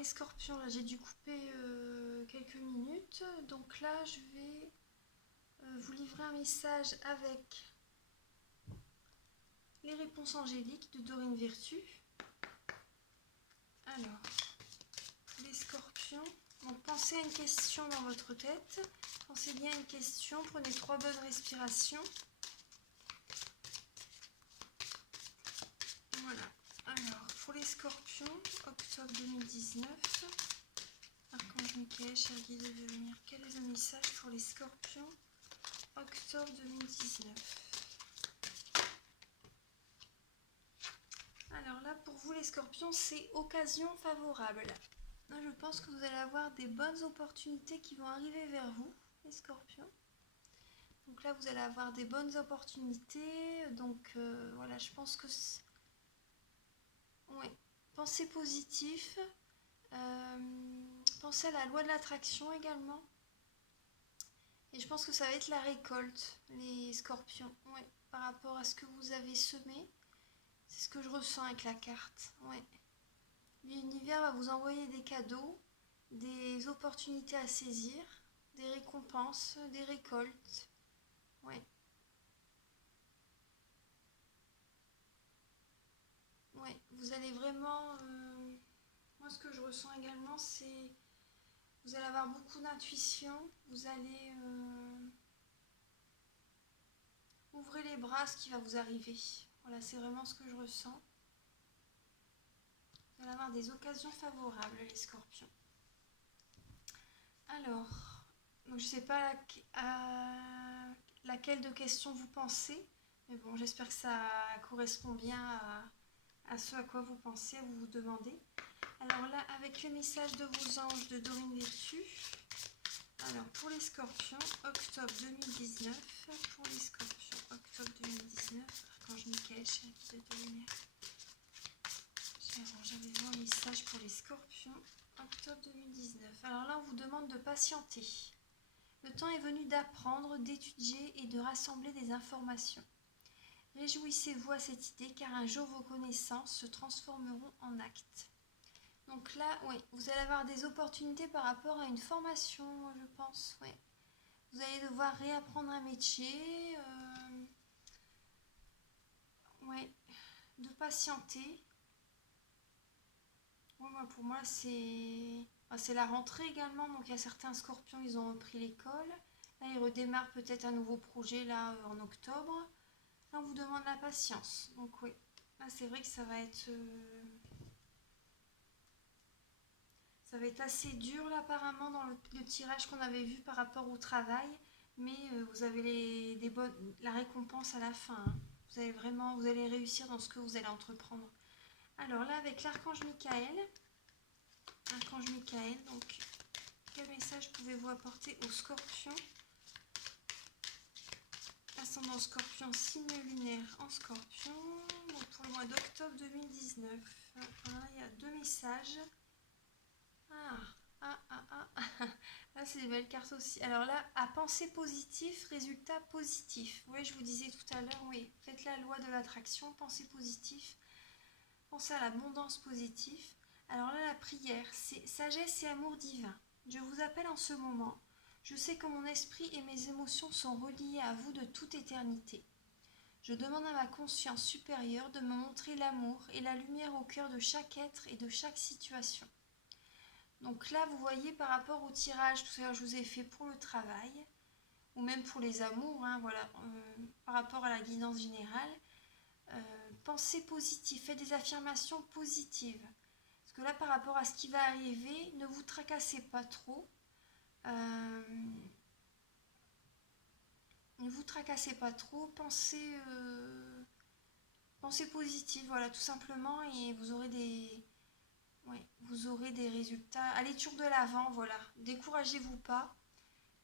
les scorpions, là j'ai dû couper quelques minutes. Donc là, je vais vous livrer un message avec les réponses angéliques de Dorine Virtue. Alors, les scorpions. Donc pensez à une question dans votre tête. Pensez bien à une question. Prenez 3 bonnes respirations. Voilà. Alors, pour les scorpions, octobre 2019. Archange Michael, cher guide de lumière, quel est le message pour les scorpions, octobre 2019? Alors là, pour vous les scorpions, c'est occasion favorable. Là, je pense que vous allez avoir des bonnes opportunités qui vont arriver vers vous, les scorpions. Donc là, vous allez avoir des bonnes opportunités. Donc voilà, je pense que... Oui, pensez positif. Pensez à la loi de l'attraction également. Et je pense que ça va être la récolte, les scorpions. Ouais, par rapport à ce que vous avez semé. C'est ce que je ressens avec la carte. Ouais. L'univers va vous envoyer des cadeaux, des opportunités à saisir, des récompenses, des récoltes. Ouais. Ouais, vous allez vraiment... moi, ce que je ressens également, c'est... Vous allez avoir beaucoup d'intuition. Vous allez... ouvrez les bras à ce qui va vous arriver. Voilà, c'est vraiment ce que je ressens. Vous allez avoir des occasions favorables, les scorpions. Alors, donc je ne sais pas à laquelle de questions vous pensez, mais bon, j'espère que ça correspond bien à ce à quoi vous pensez, vous vous demandez. Alors là, avec les messages de vos anges de Dorine Virtue, alors pour les scorpions, octobre 2019, pour les scorpions, octobre 2019, Archange Michael, cher guide de lumière. J'avais vu un message pour les scorpions, octobre 2019. Alors là, on vous demande de patienter. Le temps est venu d'apprendre, d'étudier et de rassembler des informations. Réjouissez-vous à cette idée car un jour vos connaissances se transformeront en actes. Donc là, oui, vous allez avoir des opportunités par rapport à une formation, je pense. Oui. Vous allez devoir réapprendre un métier. Oui, de patienter. Ouais, pour moi, c'est la rentrée également. Donc, il y a certains scorpions, ils ont repris l'école. Là, ils redémarrent peut-être un nouveau projet là en octobre. Là, on vous demande la patience. Donc, oui. Là, c'est vrai que ça va être assez dur là apparemment dans le tirage qu'on avait vu par rapport au travail. Mais vous avez la récompense à la fin. Hein. Vous allez réussir dans ce que vous allez entreprendre. Alors là, avec l'archange Michael, donc quel message pouvez-vous apporter aux scorpions? Ascendant scorpion, signe lunaire en scorpion. Donc pour le mois d'octobre 2019. Voilà, il y a 2 messages. Là, c'est des belles cartes aussi. Alors là, à penser positif, résultat positif. Oui, je vous disais tout à l'heure, oui, faites la loi de l'attraction, pensez positif. Pensez à l'abondance positive. Alors là, la prière, c'est sagesse et amour divin. Je vous appelle en ce moment. Je sais que mon esprit et mes émotions sont reliés à vous de toute éternité. Je demande à ma conscience supérieure de me montrer l'amour et la lumière au cœur de chaque être et de chaque situation. Donc là, vous voyez par rapport au tirage, tout ça, je vous ai fait pour le travail, ou même pour les amours, hein, voilà, par rapport à la guidance générale. Pensez positif, faites des affirmations positives. Parce que là, par rapport à ce qui va arriver, ne vous tracassez pas trop. Ne vous tracassez pas trop. Pensez positif, voilà, tout simplement, et vous aurez des résultats. Allez toujours de l'avant, voilà. Découragez-vous pas.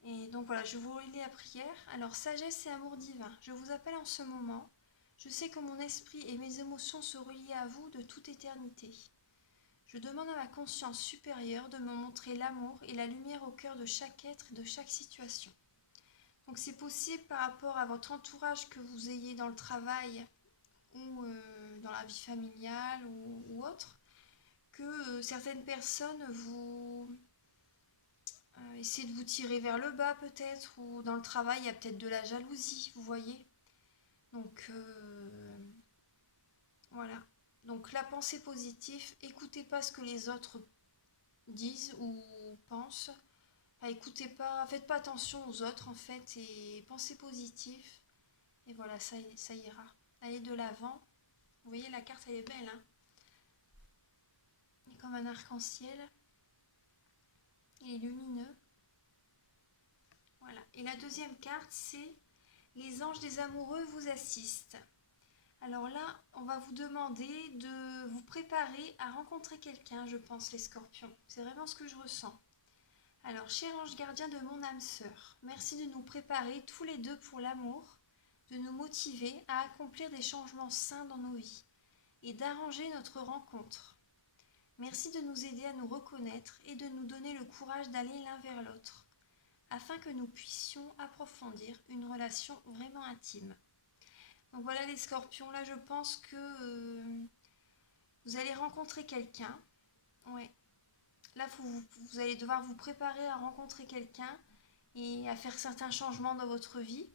Et donc voilà, je vous relis la prière. Alors, sagesse et amour divin, je vous appelle en ce moment. Je sais que mon esprit et mes émotions sont reliés à vous de toute éternité. Je demande à ma conscience supérieure de me montrer l'amour et la lumière au cœur de chaque être et de chaque situation. Donc c'est possible par rapport à votre entourage que vous ayez dans le travail ou dans la vie familiale ou autre, que certaines personnes essaient de vous tirer vers le bas peut-être, ou dans le travail il y a peut-être de la jalousie, vous voyez. Donc voilà. Donc la pensée positive, écoutez pas ce que les autres disent ou pensent. Écoutez pas, faites pas attention aux autres en fait et pensez positif. Et voilà, ça ira. Allez de l'avant. Vous voyez, la carte, elle est belle, hein. Il est comme un arc-en-ciel. Il est lumineux. Voilà. Et la deuxième carte, c'est les anges des amoureux vous assistent. Alors là, on va vous demander de vous préparer à rencontrer quelqu'un, je pense, les scorpions. C'est vraiment ce que je ressens. Alors, cher ange gardien de mon âme sœur, merci de nous préparer tous les deux pour l'amour, de nous motiver à accomplir des changements sains dans nos vies et d'arranger notre rencontre. Merci de nous aider à nous reconnaître et de nous donner le courage d'aller l'un vers l'autre, afin que nous puissions approfondir une relation vraiment intime. Donc voilà les scorpions, là je pense que vous allez rencontrer quelqu'un. Ouais. Là vous allez devoir vous préparer à rencontrer quelqu'un et à faire certains changements dans votre vie.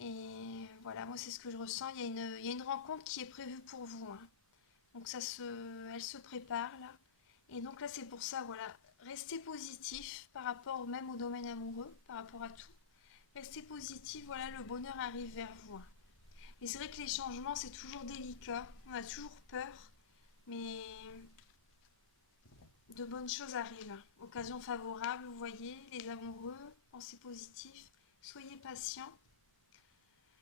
Et voilà, moi c'est ce que je ressens. Il y a une rencontre qui est prévue pour vous, hein. Donc elle se prépare là. Et donc là c'est pour ça, voilà. Restez positif par rapport même au domaine amoureux, par rapport à tout. Restez positif, voilà, le bonheur arrive vers vous, hein. Et c'est vrai que les changements, c'est toujours délicat. On a toujours peur. Mais de bonnes choses arrivent. Occasion favorable, vous voyez, les amoureux, pensez positif. Soyez patients.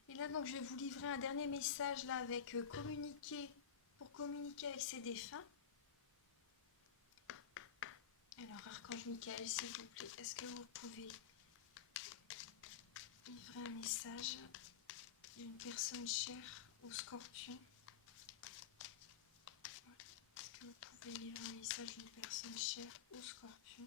Et là, donc, je vais vous livrer un dernier message là avec communiquer, pour communiquer avec ses défunts. Alors, Archange Michael, s'il vous plaît, est-ce que vous pouvez livrer un message d'une personne chère au Scorpion? Est-ce que vous pouvez livrer un message d'une personne chère au Scorpion?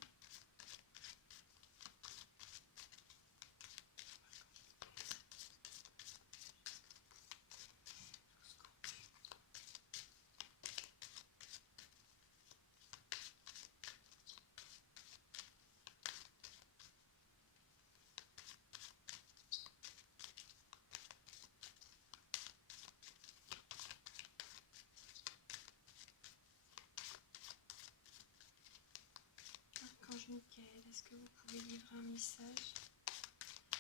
Archange Michael, est-ce que vous pouvez livrer un message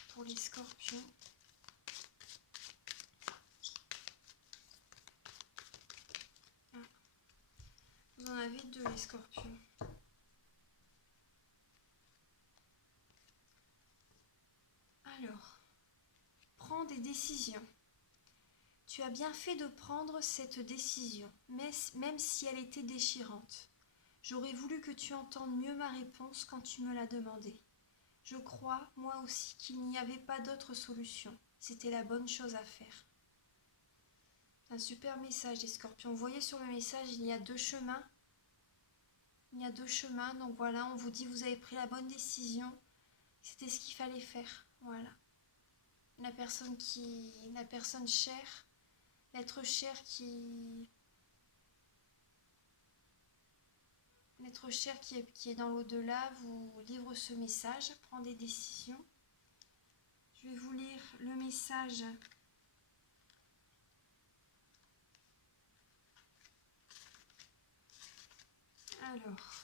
pour les Scorpions? Vous en avez deux, les Scorpions. Alors, prends des décisions. Tu as bien fait de prendre cette décision, même si elle était déchirante. J'aurais voulu que tu entendes mieux ma réponse quand tu me l'as demandé. Je crois, moi aussi, qu'il n'y avait pas d'autre solution. C'était la bonne chose à faire. Un super message des Scorpions. Vous voyez sur le message, il y a deux chemins. Il y a deux chemins, donc voilà, on vous dit vous avez pris la bonne décision. C'était ce qu'il fallait faire, voilà. La personne chère, l'être cher qui est dans l'au-delà vous livre ce message, prend des décisions. Je vais vous lire le message. Alors,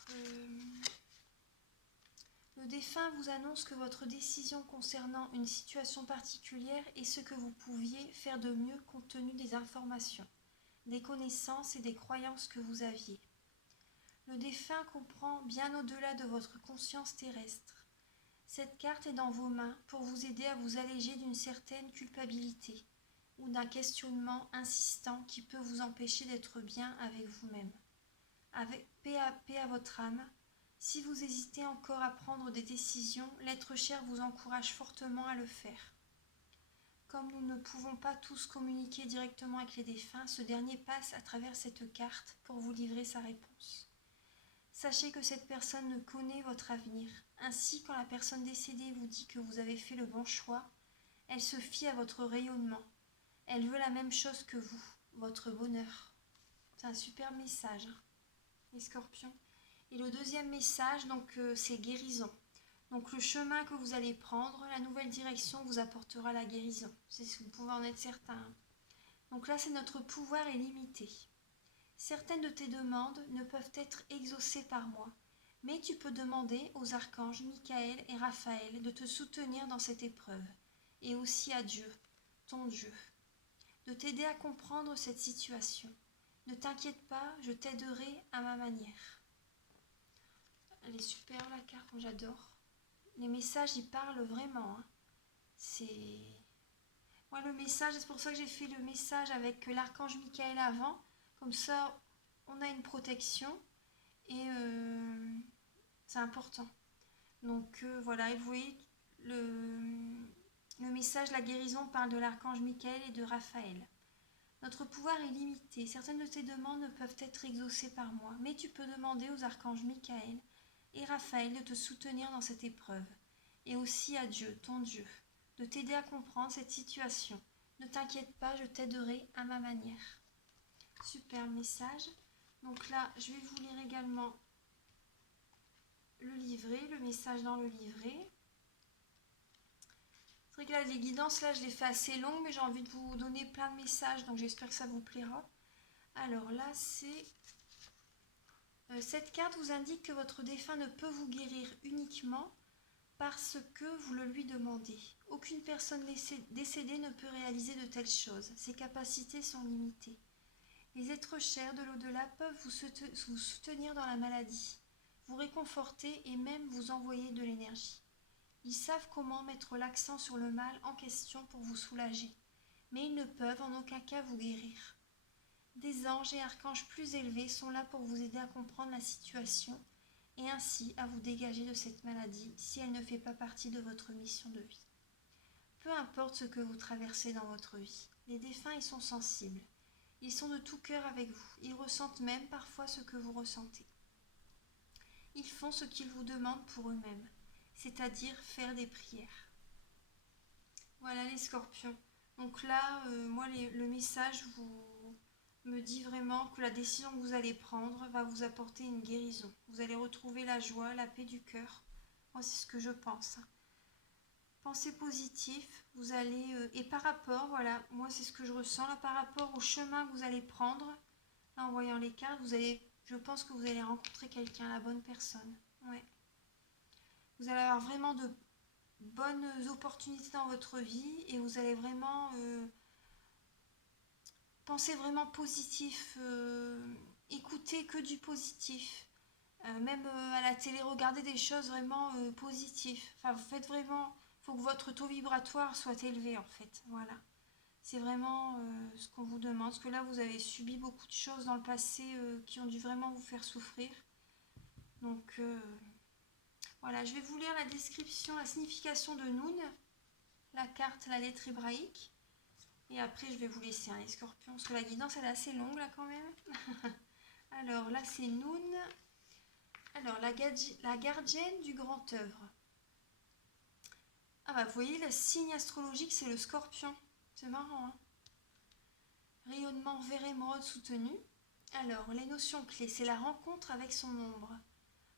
le défunt vous annonce que votre décision concernant une situation particulière est ce que vous pouviez faire de mieux compte tenu des informations, des connaissances et des croyances que vous aviez. Le défunt comprend bien au-delà de votre conscience terrestre. Cette carte est dans vos mains pour vous aider à vous alléger d'une certaine culpabilité ou d'un questionnement insistant qui peut vous empêcher d'être bien avec vous-même. Avec paix à votre âme, si vous hésitez encore à prendre des décisions, l'être cher vous encourage fortement à le faire. Comme nous ne pouvons pas tous communiquer directement avec les défunts, ce dernier passe à travers cette carte pour vous livrer sa réponse. Sachez que cette personne ne connaît votre avenir. Ainsi, quand la personne décédée vous dit que vous avez fait le bon choix, elle se fie à votre rayonnement. Elle veut la même chose que vous, votre bonheur. C'est un super message. les scorpions. Et le deuxième message, donc c'est guérison. Donc le chemin que vous allez prendre, la nouvelle direction vous apportera la guérison. Vous pouvez en être certain. Donc là, c'est notre pouvoir est limité. Certaines de tes demandes ne peuvent être exaucées par moi, mais tu peux demander aux archanges Michael et Raphaël de te soutenir dans cette épreuve, et aussi à Dieu, ton Dieu, de t'aider à comprendre cette situation. Ne t'inquiète pas, je t'aiderai à ma manière. Elle est super la carte, j'adore. Les messages, ils parlent vraiment. C'est... Moi, le message, c'est pour ça que j'ai fait le message avec l'archange Michael avant. Comme ça, on a une protection et c'est important. Donc voilà, et vous voyez, le message, la guérison parle de l'archange Michael et de Raphaël. Notre pouvoir est limité. Certaines de tes demandes ne peuvent être exaucées par moi, mais tu peux demander aux archanges Michael et Raphaël de te soutenir dans cette épreuve, et aussi à Dieu, ton Dieu, de t'aider à comprendre cette situation. Ne t'inquiète pas, je t'aiderai à ma manière. Super message. Donc là, je vais vous lire également le livret, le message dans le livret. C'est vrai que là, les guidances, là, je les fais assez longues, mais j'ai envie de vous donner plein de messages, donc j'espère que ça vous plaira. Alors là, c'est... cette carte vous indique que votre défunt ne peut vous guérir uniquement parce que vous le lui demandez. Aucune personne décédée ne peut réaliser de telles choses. Ses capacités sont limitées. Les êtres chers de l'au-delà peuvent vous soutenir dans la maladie, vous réconforter et même vous envoyer de l'énergie. Ils savent comment mettre l'accent sur le mal en question pour vous soulager, mais ils ne peuvent en aucun cas vous guérir. Des anges et archanges plus élevés sont là pour vous aider à comprendre la situation et ainsi à vous dégager de cette maladie si elle ne fait pas partie de votre mission de vie. Peu importe ce que vous traversez dans votre vie, les défunts y sont sensibles. Ils sont de tout cœur avec vous. Ils ressentent même parfois ce que vous ressentez. Ils font ce qu'ils vous demandent pour eux-mêmes, c'est-à-dire faire des prières. Voilà les scorpions. Donc là, moi, le message me dit vraiment que la décision que vous allez prendre va vous apporter une guérison. Vous allez retrouver la joie, la paix du cœur. Moi, c'est ce que je pense. Pensez positif, vous allez... et par rapport, voilà, moi c'est ce que je ressens, là, par rapport au chemin que vous allez prendre, là, en voyant les cartes, je pense que vous allez rencontrer quelqu'un, la bonne personne. Ouais. Vous allez avoir vraiment de bonnes opportunités dans votre vie et vous allez vraiment penser vraiment positif, écouter que du positif. Même à la télé, regardez des choses vraiment positives. Enfin, vous faites vraiment... Il faut que votre taux vibratoire soit élevé, en fait. Voilà. C'est vraiment ce qu'on vous demande. Parce que là, vous avez subi beaucoup de choses dans le passé qui ont dû vraiment vous faire souffrir. Donc, voilà. Je vais vous lire la description, la signification de Noun. La carte, la lettre hébraïque. Et après, je vais vous laisser les scorpions. Parce que la guidance, elle est assez longue, là, quand même. Alors, là, c'est Noun. Alors, la gardienne du grand œuvre. Ah bah vous voyez, le signe astrologique, c'est le scorpion. C'est marrant, hein. Rayonnement vert émeraude soutenu. Alors, les notions clés, c'est la rencontre avec son ombre.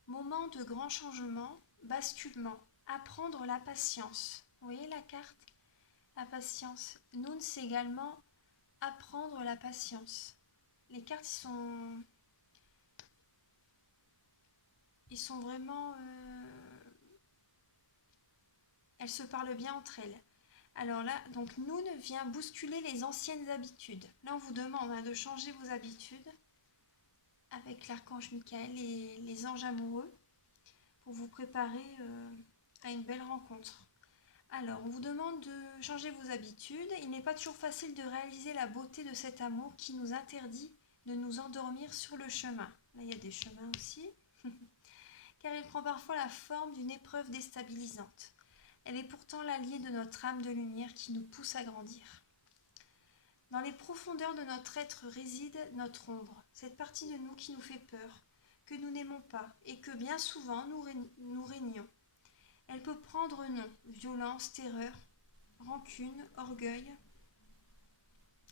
Moment de grand changement, basculement. Apprendre la patience. Vous voyez la carte? La patience. Noun, c'est également apprendre la patience. Les cartes, ils sont vraiment... elles se parlent bien entre elles. Alors là, donc Noun vient bousculer les anciennes habitudes. Là, on vous demande de changer vos habitudes avec l'archange Michael et les anges amoureux pour vous préparer à une belle rencontre. Alors, on vous demande de changer vos habitudes. Il n'est pas toujours facile de réaliser la beauté de cet amour qui nous interdit de nous endormir sur le chemin. Là, il y a des chemins aussi. Car il prend parfois la forme d'une épreuve déstabilisante. Elle est pourtant l'alliée de notre âme de lumière qui nous pousse à grandir. Dans les profondeurs de notre être réside notre ombre, cette partie de nous qui nous fait peur, que nous n'aimons pas et que bien souvent nous régnons. Elle peut prendre nom, violence, terreur, rancune, orgueil,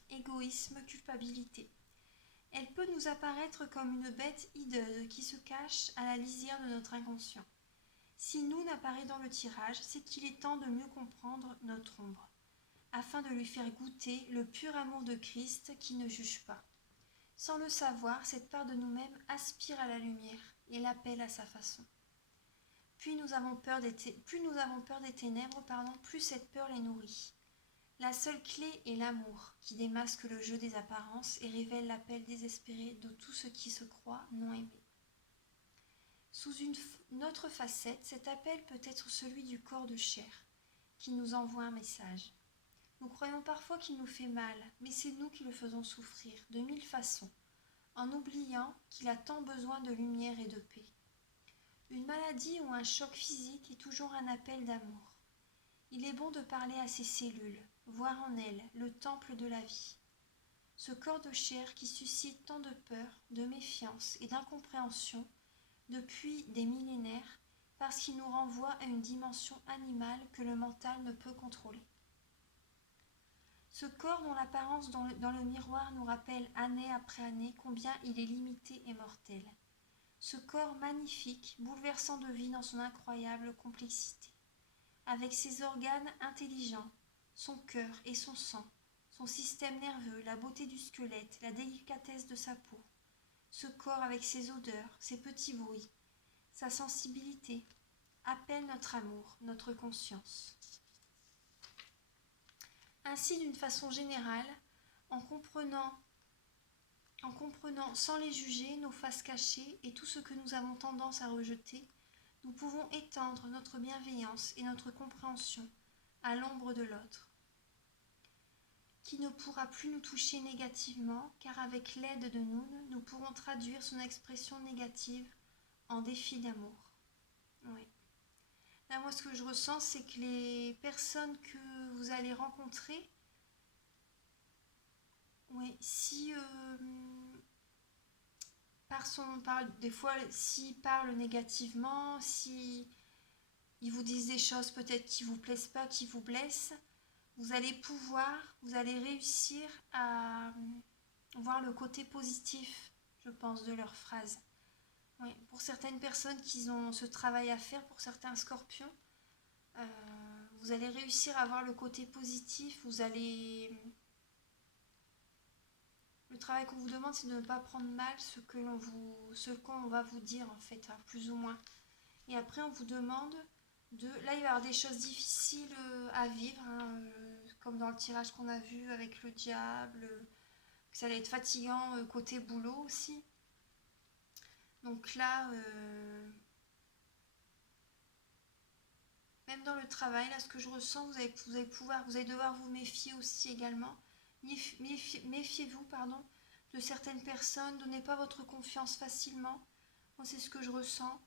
égoïsme, culpabilité. Elle peut nous apparaître comme une bête hideuse qui se cache à la lisière de notre inconscient. Si nous n'apparaît dans le tirage, c'est qu'il est temps de mieux comprendre notre ombre, afin de lui faire goûter le pur amour de Christ qui ne juge pas. Sans le savoir, cette part de nous-mêmes aspire à la lumière et l'appelle à sa façon. Plus nous avons peur des ténèbres, plus cette peur les nourrit. La seule clé est l'amour, qui démasque le jeu des apparences et révèle l'appel désespéré de tout ce qui se croit non aimé. Sous une autre facette, cet appel peut être celui du corps de chair, qui nous envoie un message. Nous croyons parfois qu'il nous fait mal, mais c'est nous qui le faisons souffrir, de 1000 façons, en oubliant qu'il a tant besoin de lumière et de paix. Une maladie ou un choc physique est toujours un appel d'amour. Il est bon de parler à ces cellules, voir en elles le temple de la vie. Ce corps de chair qui suscite tant de peur, de méfiance et d'incompréhension depuis des millénaires, parce qu'il nous renvoie à une dimension animale que le mental ne peut contrôler. Ce corps dont l'apparence dans le miroir nous rappelle année après année combien il est limité et mortel. Ce corps magnifique, bouleversant de vie dans son incroyable complexité. Avec ses organes intelligents, son cœur et son sang, son système nerveux, la beauté du squelette, la délicatesse de sa peau. Ce corps avec ses odeurs, ses petits bruits, sa sensibilité, appelle notre amour, notre conscience. Ainsi, d'une façon générale, en comprenant sans les juger nos faces cachées et tout ce que nous avons tendance à rejeter, nous pouvons étendre notre bienveillance et notre compréhension à l'ombre de l'autre, qui ne pourra plus nous toucher négativement, car avec l'aide de nous pourrons traduire son expression négative en défi d'amour. Oui. Là, moi, ce que je ressens, c'est que les personnes que vous allez rencontrer, oui, si des fois, s'ils parlent négativement, si ils vous disent des choses peut-être qui vous plaisent pas, qui vous blessent, vous allez réussir à voir le côté positif, je pense, de leurs phrases. Oui, pour certaines personnes qui ont ce travail à faire, pour certains scorpions, vous allez réussir à voir le côté positif, le travail qu'on vous demande, c'est de ne pas prendre mal ce qu'on va vous dire, en fait, hein, plus ou moins. Et après, on vous demande là, il va y avoir des choses difficiles à vivre, hein, comme dans le tirage qu'on a vu avec le diable, que ça allait être fatigant côté boulot aussi. Donc là, même dans le travail, là, ce que je ressens, vous allez devoir vous méfier aussi également. Méfiez-vous, de certaines personnes. Donnez pas votre confiance facilement. Moi, c'est ce que je ressens.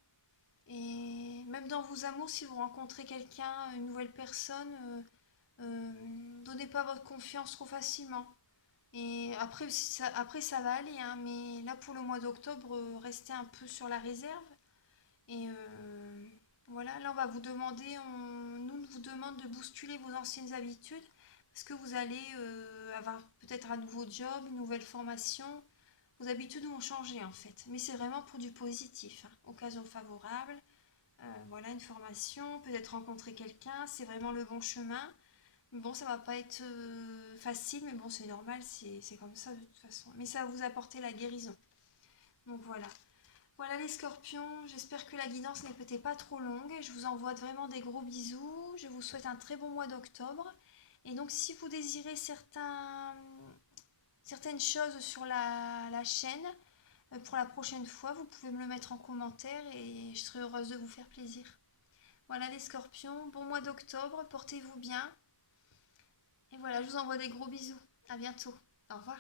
Et même dans vos amours, si vous rencontrez quelqu'un, une nouvelle personne, donnez pas votre confiance trop facilement. Et après, ça va aller, hein, mais là, pour le mois d'octobre, restez un peu sur la réserve. Et voilà, là, on vous demande de bousculer vos anciennes habitudes, parce que vous allez avoir peut-être un nouveau job, une nouvelle formation. Vos habitudes vont changer, en fait. Mais c'est vraiment pour du positif, hein. Occasion favorable, voilà, une formation, peut-être rencontrer quelqu'un, c'est vraiment le bon chemin. Bon, ça va pas être facile, mais bon, c'est normal, c'est comme ça de toute façon. Mais ça va vous apporter la guérison. Donc voilà. Voilà les scorpions, j'espère que la guidance n'est peut-être pas trop longue. Je vous envoie vraiment des gros bisous. Je vous souhaite un très bon mois d'octobre. Et donc si vous désirez certaines choses sur la chaîne, pour la prochaine fois, vous pouvez me le mettre en commentaire et je serai heureuse de vous faire plaisir. Voilà les scorpions, bon mois d'octobre, portez-vous bien. Et voilà, je vous envoie des gros bisous. À bientôt. Au revoir.